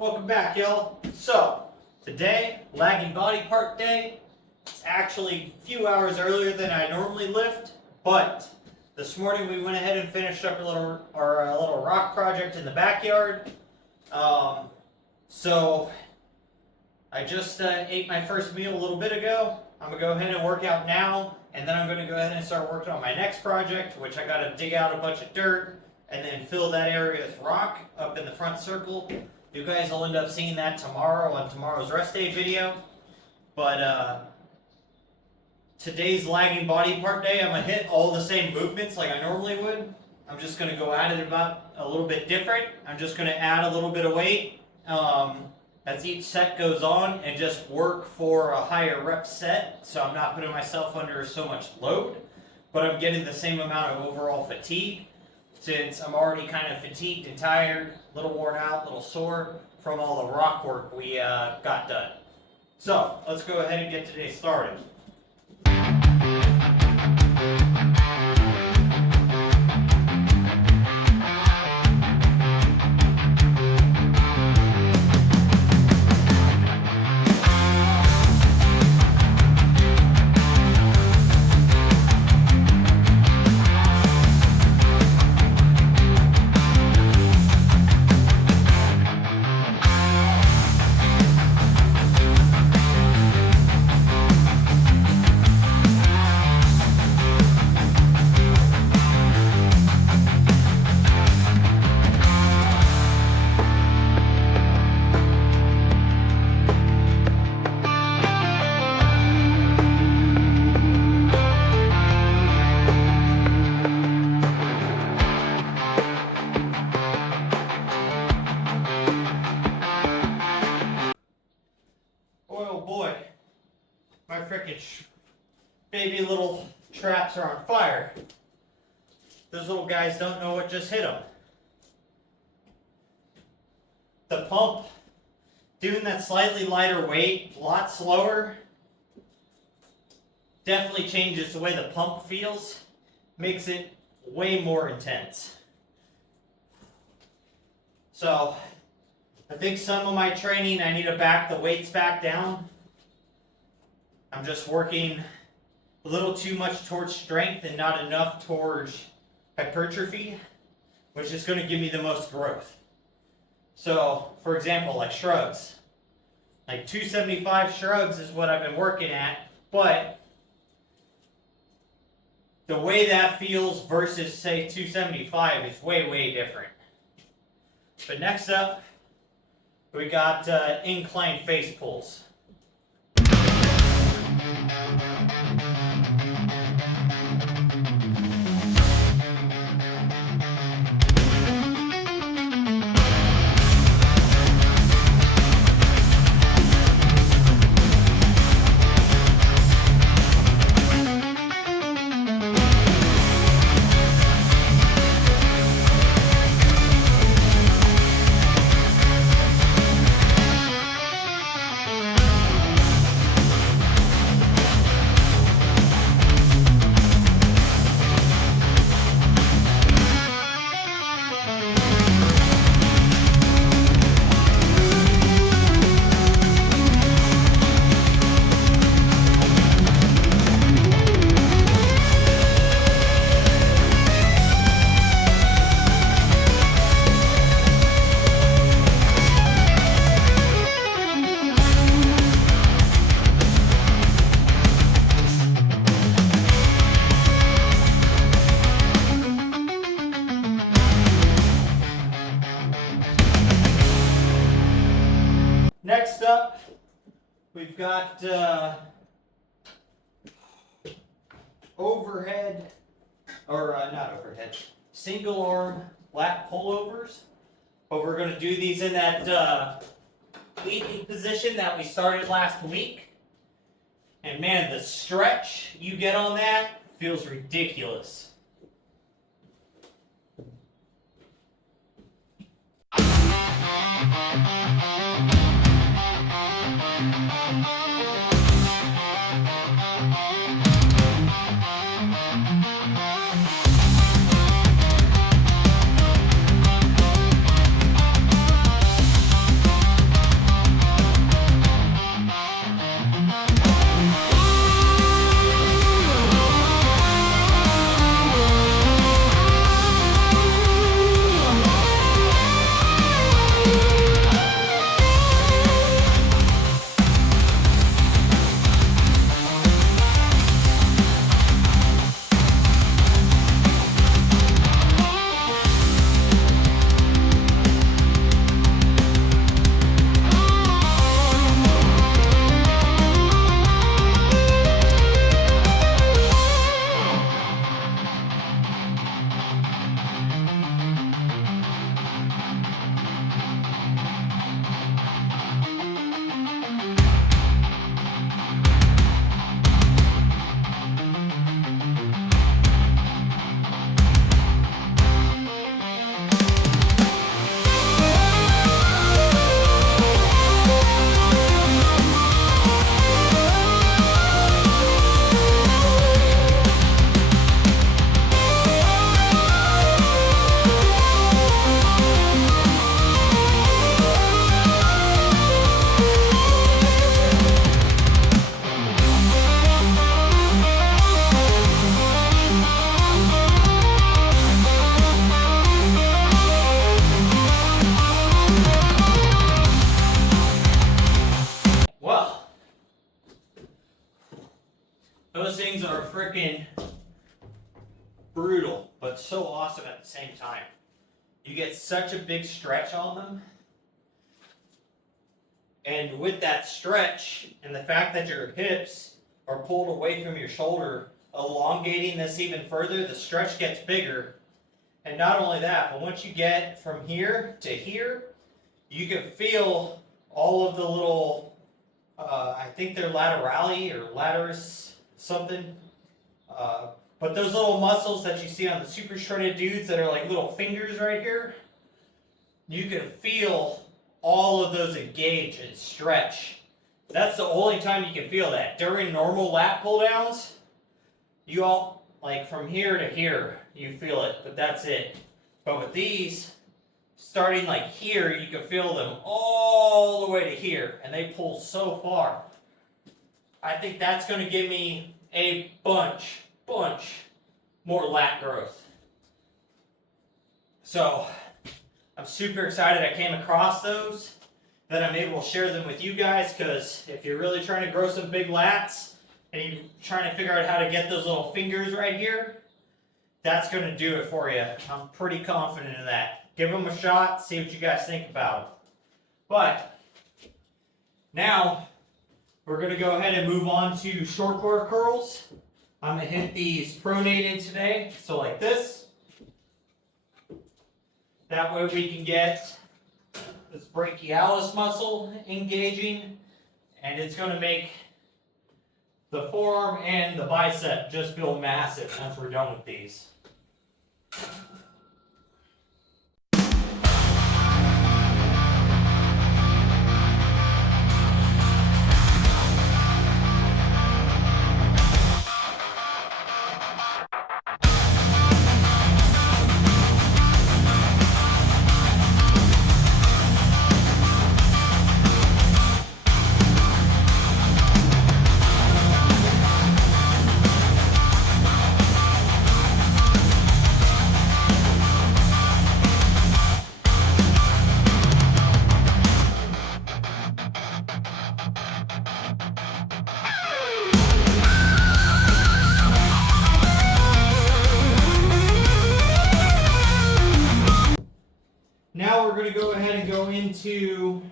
Welcome back, y'all. So, today, lagging body part day. It's actually a few hours earlier than I normally lift, but this morning we went ahead and finished up our little rock project in the backyard. So, I just ate my first meal a little bit ago. I'm going to go ahead and work out now, and then I'm going to go ahead and start working on my next project, which I got to dig out a bunch of dirt and then fill that area with rock up in the front circle. You guys will end up seeing that tomorrow on tomorrow's rest day video. But today's lagging body part day, I'm going to hit all the same movements like I normally would. I'm just going to go at it about a little bit different. I'm just going to add a little bit of weight as each set goes on and just work for a higher rep set. So I'm not putting myself under so much load, but I'm getting the same amount of overall fatigue. Since I'm already kind of fatigued and tired, a little worn out, a little sore from all the rock work we got done. So, let's go ahead and get today started. Oh boy, my frickin' baby little traps are on fire. Those little guys don't know what just hit them. The pump, doing that slightly lighter weight, a lot slower, definitely changes the way the pump feels, makes it way more intense. So, I think some of my training, I need to back the weights back down. I'm just working a little too much towards strength and not enough towards hypertrophy, which is going to give me the most growth. So, for example, like shrugs. Like 275 shrugs is what I've been working at, but the way that feels versus, say, 275 is way, way different. But next up, we got incline face pulls. Next up, we've got single arm lat pullovers. But we're going to do these in that leaping position that we started last week. And man, the stretch you get on that feels ridiculous. freaking brutal, but so awesome at the same time. You get such a big stretch on them. And with that stretch and the fact that your hips are pulled away from your shoulder, elongating this even further, the stretch gets bigger. And not only that, but once you get from here to here, you can feel all of the little, I think they're laterali or lataris something. But those little muscles that you see on the super shredded dudes that are like little fingers right here, you can feel all of those engage and stretch. That's the only time you can feel that. During normal lat pull downs, you all, like from here to here, you feel it, but that's it. But with these, starting like here, you can feel them all the way to here, and they pull so far. I think that's going to give me a bunch more lat growth. So I'm super excited I came across those, that I'm able to share them with you guys, because if you're really trying to grow some big lats and you're trying to figure out how to get those little fingers right here, that's going to do it for you. I'm pretty confident in that. Give them a shot, see what you guys think about it. But now we're going to go ahead and move on to short core curls. I'm going to hit these pronated today, so like this. That way we can get this brachialis muscle engaging, and it's going to make the forearm and the bicep just feel massive once we're done with these. Now we're going to go ahead and go into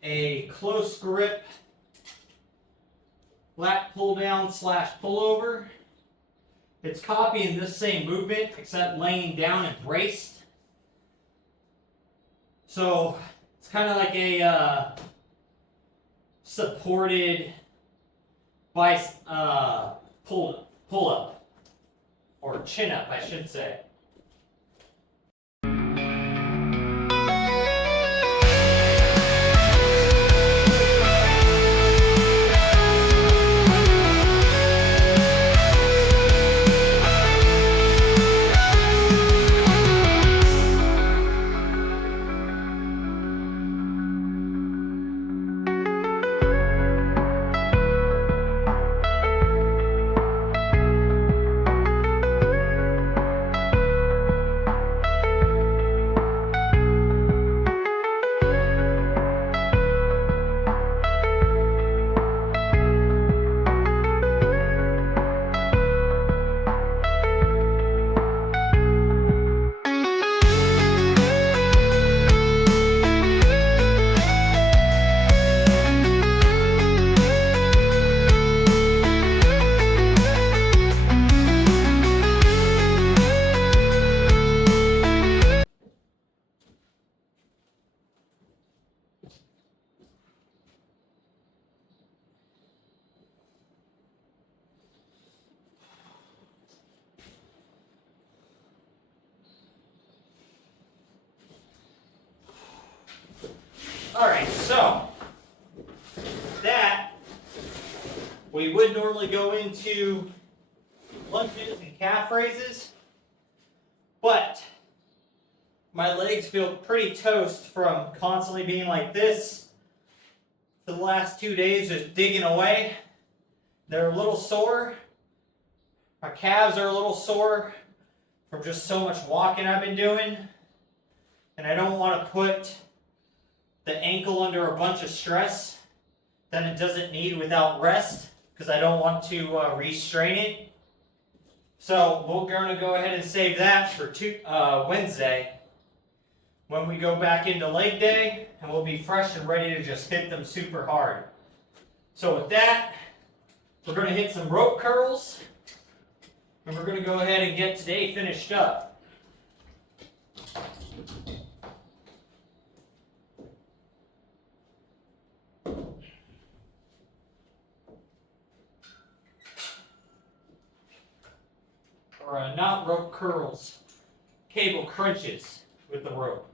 a close grip lat pull down / pullover. It's copying this same movement except laying down and braced. So it's kind of like a supported pull up, or chin up, I should say. Alright, so that we would normally go into lunges and calf raises, but my legs feel pretty toast from constantly being like this for the last 2 days, just digging away. They're a little sore. My calves are a little sore from just so much walking I've been doing, and I don't want to put the ankle under a bunch of stress that it doesn't need without rest, because I don't want to restrain it. So we're going to go ahead and save that for Wednesday when we go back into leg day, and we'll be fresh and ready to just hit them super hard. So with that, we're going to hit some rope curls, and we're going to go ahead and get today finished up. Or not rope curls, cable crunches with the rope.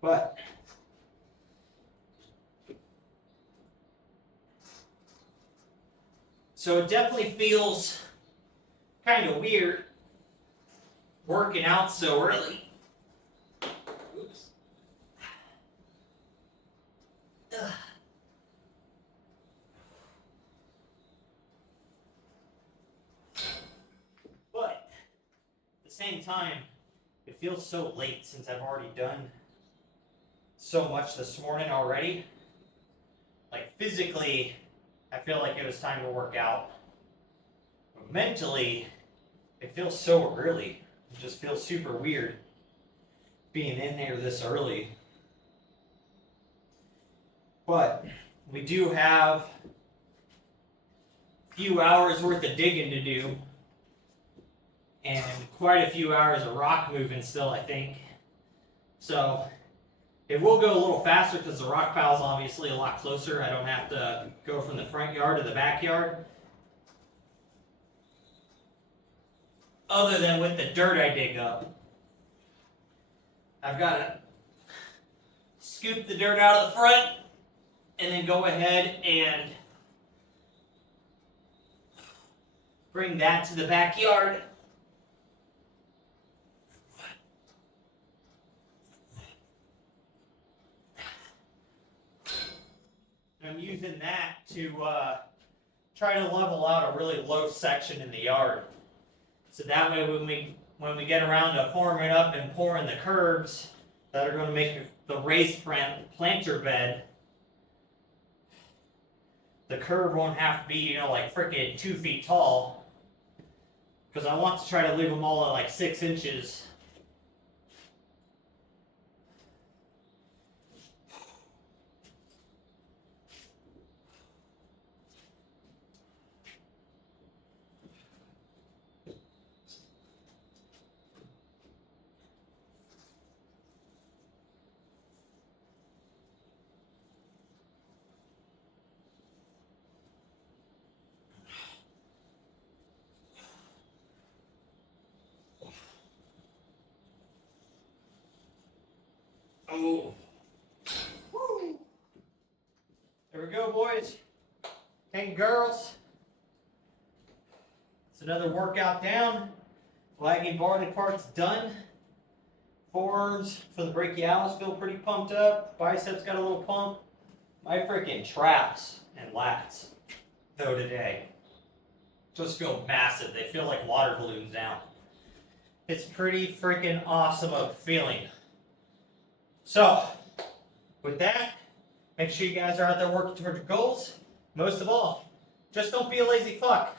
But so it definitely feels kind of weird working out so early. Oops. Ugh. But at the same time, it feels so late since I've already done so much this morning already. Like physically, I feel like it was time to work out. But mentally, it feels so early. It just feels super weird being in there this early. But we do have a few hours worth of digging to do, and quite a few hours of rock moving still, I think. So it will go a little faster because the rock pile is obviously a lot closer. I don't have to go from the front yard to the backyard. Other than with the dirt I dig up. I've got to scoop the dirt out of the front and then go ahead and bring that to the backyard. I'm using that to try to level out a really low section in the yard. So that way when we get around to forming up and pouring the curbs that are going to make the raised planter bed, the curb won't have to be, like freaking 2 feet tall. Because I want to try to leave them all at like 6 inches. Oh. Woo. There we go, boys and girls. It's another workout down. Lagging barded part's done. Forearms for the brachialis feel pretty pumped up. Biceps got a little pump. My freaking traps and lats, though, today just feel massive. They feel like water balloons now. It's pretty freaking awesome of feeling. So, with that, make sure you guys are out there working towards your goals. Most of all, just don't be a lazy fuck.